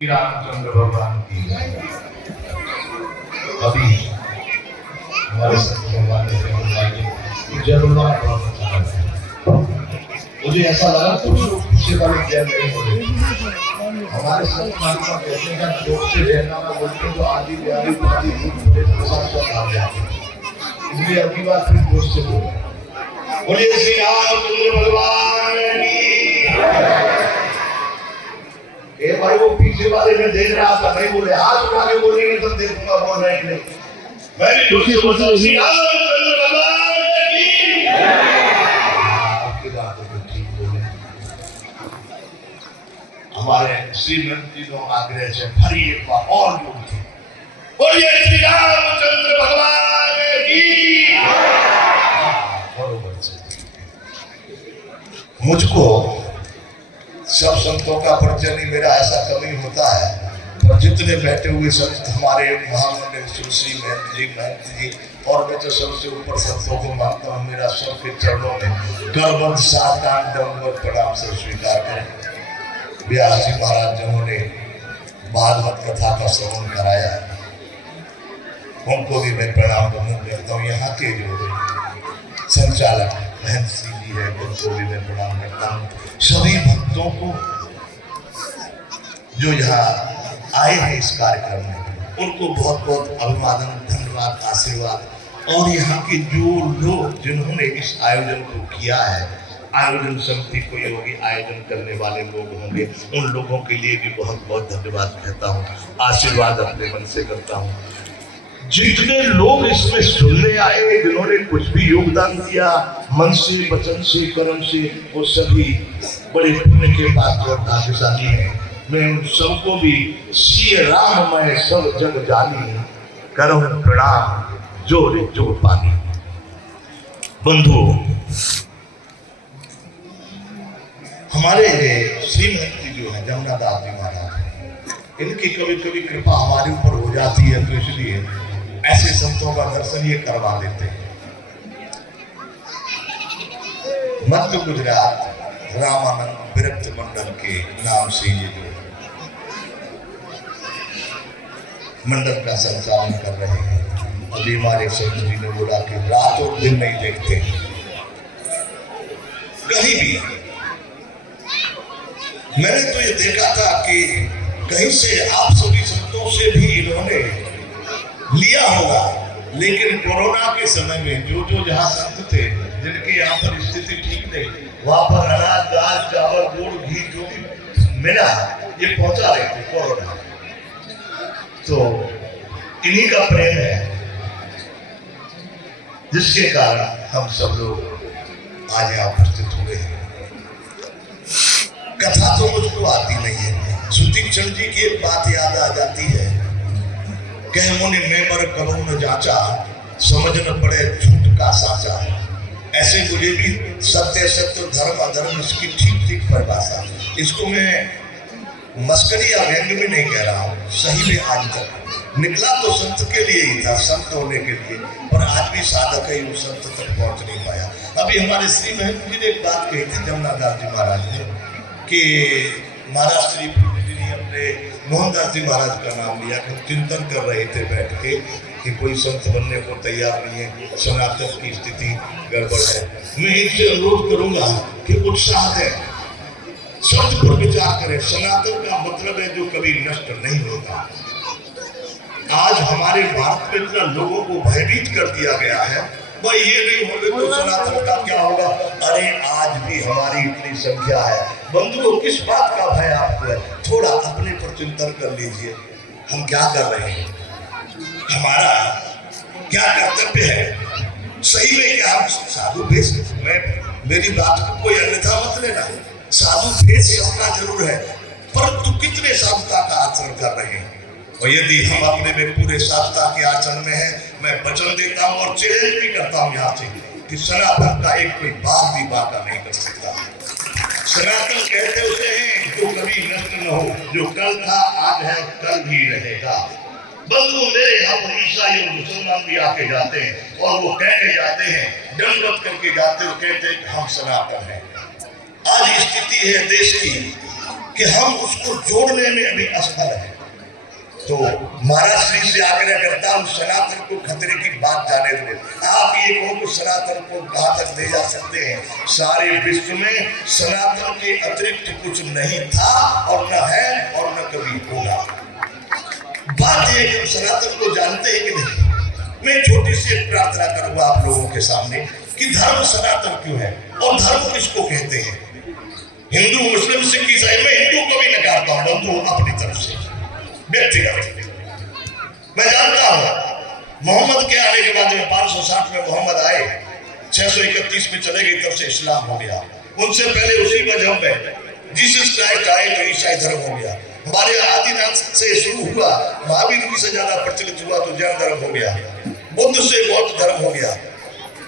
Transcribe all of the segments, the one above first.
रामचंद्र भगवान की अभी हमारे संत भगवान ने जरूर मुझे ऐसा लगा कुछ लोग पीछे वाले जय नहीं हो रहे। हमारे संत महात्मा कहते हैं जोर से जयकारा बोलते तो आदि व्याधि आदि भूत बड़े प्रसाद सब आ जाते हैं। इसलिए अगली बार फिर जोर से बोलिए श्री रामचंद्र भगवान की। ए भाई वो पीछे वाले में देख रहा था, नहीं बोले हाथ उठा के बोलेंगे तो देखूंगा बोल रहे हैं। मैंने दूसरी बोलता श्री रामचंद्र भगवान की। आपकी बात तो ठीक बोले। हमारे श्रीमंत जी लोग आग्रह से भरी एक बार और बोलते बोलिए श्री रामचंद्र भगवान की। बरोबर से मुझको सब संतों का परिचय नहीं मेरा ऐसा कभी होता है, पर जितने बैठे हुए संत हमारे महामंडल सुश्री महंत जी और मैं तो सबसे ऊपर संतों को मानता हूँ, मेरा सबके चरणों में करबंद साष्टांग दंडवत प्रणाम से स्वीकार करें। व्यास जी महाराज जिन्होंने भागवत कथा का श्रवण कराया उनको भी मैं प्रणाम करता हूँ। यहाँ के जो संचालक महंत जी है उनको भी मैं प्रणाम करता हूँ। सभी भक्तों को जो यहाँ आए हैं इस कार्यक्रम में उनको बहुत बहुत अभिवादन, धन्यवाद, आशीर्वाद। और यहाँ के जो लोग जिन्होंने इस आयोजन को किया है, आयोजन समिति कोई होगी, आयोजन करने वाले लोग होंगे, उन लोगों के लिए भी बहुत बहुत धन्यवाद कहता हूँ, आशीर्वाद अपने मन से करता हूँ। जितने लोग इसमें सुनने आए, जिन्होंने कुछ भी योगदान दिया मन से, वचन से, कर्म से, वो सभी बड़े पुण्य के पात्र और भाग्यशाली हैं। मैं उन सबको भी श्री राम मैं सब जग जानी करम प्रणाम जोरे जोर पानी। बंधुओं, हमारे श्रीमंत जी जो है जमुनादास जी महाराज, इनकी कभी कभी कृपा हमारे ऊपर हो जाती है, तो इसलिए ऐसे संतों का दर्शन ये करवा देते हैं। मध्य गुजरात रामानंद विरक्त मंडल के नाम से ये जो मंडल का संचालन कर रहे हैं। अभी हमारे संत जी ने बोला कि रात और दिन नहीं देखते, कहीं भी। मैंने तो ये देखा था कि कहीं से आप सभी संतों से भी इन्होंने लिया होगा, लेकिन कोरोना के समय में जो जो जहां संत थे जिनकी यहाँ पर स्थिति ठीक नहीं, वहां पर अनाज, दाल, चावल, गुड़, घी जो भी मिला ये पहुंचा रहे थे कोरोना। तो इन्हीं का प्रेम है जिसके कारण हम सब लोग आज यहाँ उपस्थित हुए हैं। कथा तो मुझको आती नहीं है, सुतीक्षण जी की एक बात याद आ जाती है, कह मुनि मैं बर करूं न जाचा, समझ न पड़े झूठ का साचा। ऐसे मुझे भी सत्य सत्य, धर्म अधर्म इसकी ठीक ठीक परिभाषा, इसको मैं मस्करी या व्यंग में नहीं कह रहा हूँ, सही में आज तक निकला तो संत के लिए ही था, संत होने के लिए, पर आज भी साधक है उस संत तक पहुंच नहीं पाया। अभी हमारे श्री महंत जी ने एक बात कही थी जमुनादास जी महाराज ने कि महाराज श्री ने अपने मोहनदास जी महाराज का नाम लिया कि चिंतन कर रहे थे बैठ के कि कोई संत बनने को तैयार नहीं है, सनातन की स्थिति गड़बड़ है। मैं इनसे अनुरोध करूंगा कि उत्साह दें, सत्य पर विचार करें। सनातन का मतलब है जो कभी नष्ट नहीं होता। आज हमारे भारत में इतना लोगों को भयभीत कर दिया गया है, भाई ये नहीं होगा तो सनातन का क्या होगा। अरे आज भी हमारी इतनी संख्या है। बंधुओं, किस बात का भय आपको है? थोड़ा अपने पर चिंतन कर लीजिए, हम क्या कर रहे हैं, हमारा क्या कर्तव्य है। सही में क्या हम साधु भेष में, मेरी बात को कोई अन्यथा मत लेना, साधु भेष होना जरूर है, परंतु कितने साधुता का आचरण कर रहे हैं। और यदि हम अपने में पूरे साधुता के आचरण में है, मैं वचन देता हूँ और चैलेंज भी करता हूँ यहाँ से कि सनातन का एक कोई बात भी बाका नहीं कर सकता। सनातन कहते उसे हैं जो कभी नष्ट न हो, जो कल था आज है कल भी रहेगा। बंधु मेरे यहाँ पर ईसाई और मुसलमान भी आके जाते हैं और वो कह के जाते हैं, दंडवत करके जाते हैं, कहते हैं हम सनातन हैं। आज स्थिति है देश की कि हम उसको जोड़ने में अभी असफल हैं। तो महाराज श्री से आग्रह करता हूँ सनातन को खतरे की बात जाने दो। आप ये कहो कि सनातन को कहाँ तक ले जा सकते हैं? सारे विश्व में सनातन के अतिरिक्त कुछ नहीं था और न है और न कभी होगा। बात ये कि सनातन को जानते हैं कि नहीं? मैं छोटी सी एक प्रार्थना करूंगा आप लोगों के सामने कि धर्म सनातन क्यों है और धर्म किसको कहते हैं? हिंदू, मुस्लिम, सिख, ईसाई। मैं हिंदू को भी नकारता हूँ बंधु अपनी तरफ से व्यक्तिगत। मैं जानता हूँ मोहम्मद के आने के बाद में 560 में मोहम्मद आए, 631 में चले गए, तब से इस्लाम हो गया। उनसे पहले उसी मजहब में जीसस क्राइस्ट आए तो ईसाई धर्म हो गया। हमारे आदिनाथ से शुरू हुआ, महावीर जी से ज्यादा प्रचलित हुआ तो जैन धर्म हो गया, बुद्ध से बौद्ध धर्म हो गया।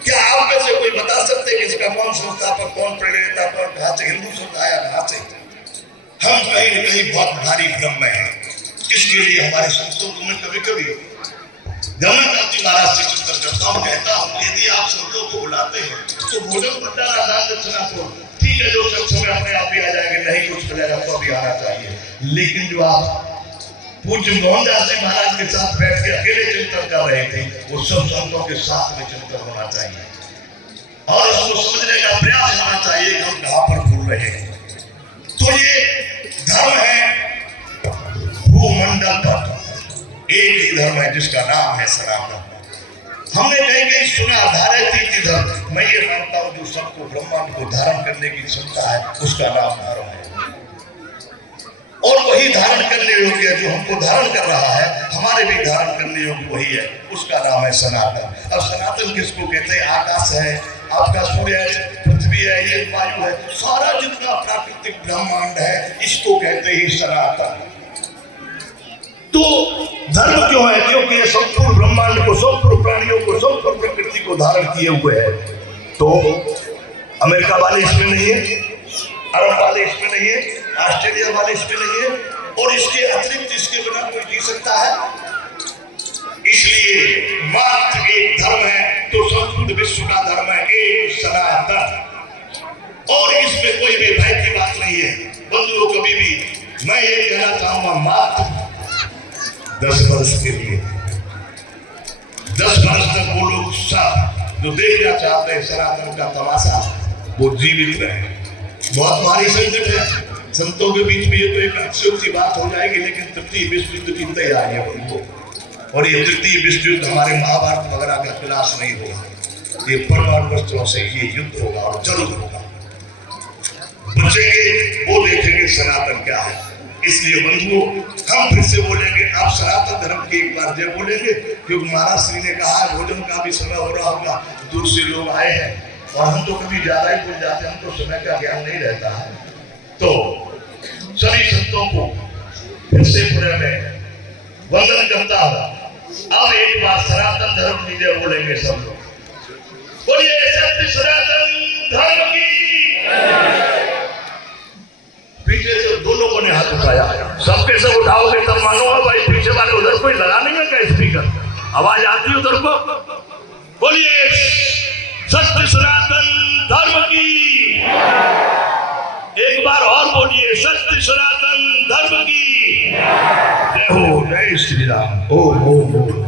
क्या आप में से कोई बता सकते कि इसका कौन संस्थापक, कौन प्रणेता, कौन कहाँ से हिंदू संस्था आया, कहाँ से? हम कहीं न कहीं बहुत भारी भ्रम में हैं। इसके लिए हमारे संतों को मैं कभी कभी जमनदास महाराज से चिंतन करता हूँ, कहता हूँ यदि आप संतों को बुलाते हैं तो भोजन भंडारा दान दक्षिणा को ठीक है, जो सत्संग में अपने आप ही आ जाएंगे, नहीं कुछ चलेगा तो अभी आना चाहिए। लेकिन जो आप पूज्य मोहनदास जी महाराज के साथ बैठ के अकेले चिंतन कर रहे थे, वो सब संतों के साथ में चिंतन होना चाहिए और उसको समझने का प्रयास होना चाहिए कि हम कहाँ पर भूल रहे हैं। तो ये धर्म है भूमंडल पर एक ही धर्म है जिसका नाम है सनातन। हमने कहीं कहीं सुना धारे तीन धर्म। मैं ये मानता हूँ जो सबको ब्रह्मांड को धारण करने की क्षमता है उसका नाम धर्म है, और वही धारण करने योग्य जो हमको धारण कर रहा है, हमारे भी धारण करने योग्य वही है, उसका नाम है सनातन। अब सनातन किसको कहते हैं? आकाश है, आपका सूर्य है, पृथ्वी है, ये वायु है, सारा जितना प्राकृतिक ब्रह्मांड है इसको कहते हैं सनातन। तो धर्म क्यों है? क्योंकि ये संपूर्ण ब्रह्मांड को, संपूर्ण प्राणियों को, संपूर्ण प्रकृति को धारण किए हुए है। तो अमेरिका वाले इसमें नहीं है, अरब वाले इसमें नहीं है, ऑस्ट्रेलिया वाले इसमें नहीं है, और इसके अतिरिक्त इसके बिना कोई जी सकता है? इसलिए मात्र एक धर्म है तो संपूर्ण विश्व का धर्म है एक सनातन, और इसमें कोई भी भय की बात नहीं है। बंधुओं, कभी भी मैं ये कहना चाहूंगा मात्र 10 वर्ष के लिए, 10 वर्ष तक वो लोग सब जो देखना चाहते हैं सनातन का तमाशा, वो जीवित रहे। बहुत भारी संकट है संतों के बीच में, ये तो एक अक्षुब्ध सी बात हो जाएगी, लेकिन तृतीय विश्व युद्ध की तैयारी है उनको, और ये तृतीय विश्व युद्ध हमारे महाभारत वगैरह का खिलाफ नहीं होगा, ये परमाणु अस्त्रों से ये युद्ध होगा और जरूर होगा। बचेंगे वो देखेंगे सनातन क्या है। इसलिए बंधुओं, हम फिर से बोलेंगे, आप सनातन धर्म की एक बार जय बोलेंगे, क्योंकि महाराज श्री ने कहा भोजन का भी समय हो रहा होगा, दूर से लोग आए हैं और हम तो कभी ज्यादा ही भूल जाते हैं, हमको समय का ज्ञान नहीं रहता है। तो सभी संतों को फिर से पूरे में वंदन करता हूं। अब एक बार सनातन धर्म की जय बोलेंगे सब लोग। बोलिए सत्य सनातन धर्म की। पीछे से दो लोगों ने हाथ उठाया, सबके सब उठाओगे तब मानो भाई पीछे वाले उधर कोई लगा नहीं है क्या स्पीकर? आवाज आती है उधर को? बोलिए सत्य सनातन धर्म की। एक बार और बोलिए सत्य सनातन धर्म की। जय हो, जय श्री राम। ओम ओम।